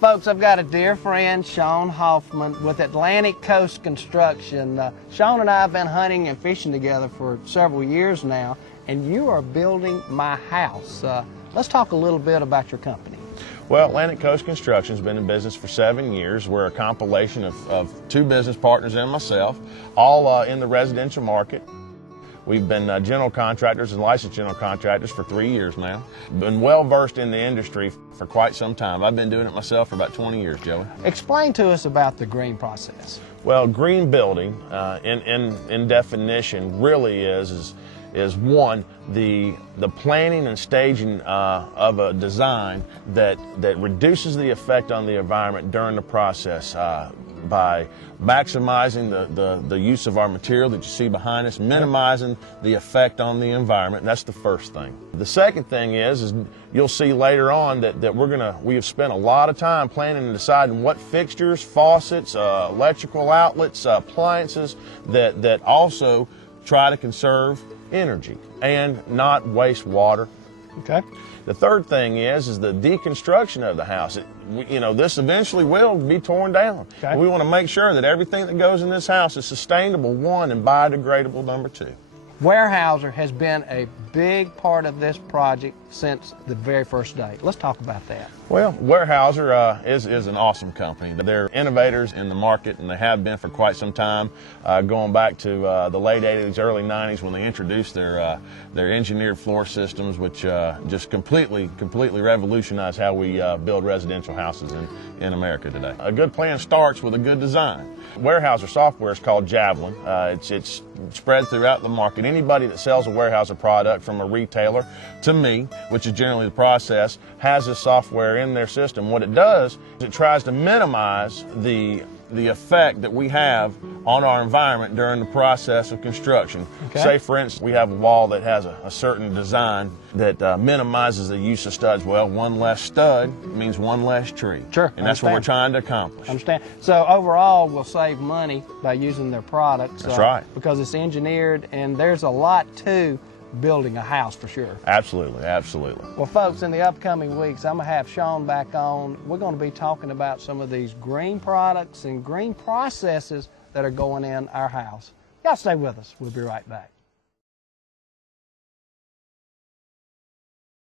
Folks, I've got a dear friend, Sean Hoffman, with Atlantic Coast Construction. Sean and I have been hunting and fishing together for several years now, and you are building my house. Let's talk a little bit about your company. Well, Atlantic Coast Construction has been in business for 7 years. We're a compilation of two business partners and myself, all in the residential market. We've been general contractors and licensed general contractors for 3 years now. Been well versed in the industry for quite some time. I've been doing it myself for about 20 years, Joey. Explain to us about the green process. Well, green building, in definition, really is one, the planning and staging of a design that reduces the effect on the environment during the process by maximizing the use of our material that you see behind us, minimizing the effect on the environment. That's the first thing. The second thing is you'll see later on that we have spent a lot of time planning and deciding what fixtures, faucets, electrical outlets, appliances that also try to conserve energy and not waste water. Okay. The third thing is the deconstruction of the house. This eventually will be torn down. Okay. We want to make sure that everything that goes in this house is sustainable, one, and biodegradable, number two. Weyerhaeuser has been a big part of this project since the very first day. Let's talk about that. Well, Weyerhaeuser is an awesome company. They're innovators in the market, and they have been for quite some time, going back to the late 80s, early 90s when they introduced their engineered floor systems, which just completely revolutionized how we build residential houses in America today. A good plan starts with a good design. Weyerhaeuser software is called Javelin. It's spread throughout the market. Anybody that sells a Weyerhaeuser product, from a retailer to me, which is generally the process, has this software in their system. What it does is it tries to minimize the effect that we have on our environment during the process of construction. Okay. Say, for instance, we have a wall that has a certain design that minimizes the use of studs. Well, one less stud means one less tree. Sure. And that's what we're trying to accomplish. Understand. So overall, we'll save money by using their products. That's right. Because it's engineered, and there's a lot to building a house for sure. Absolutely, absolutely. Well, folks, in the upcoming weeks, I'm going to have Sean back on. We're going to be talking about some of these green products and green processes that are going in our house. Y'all stay with us. We'll be right back.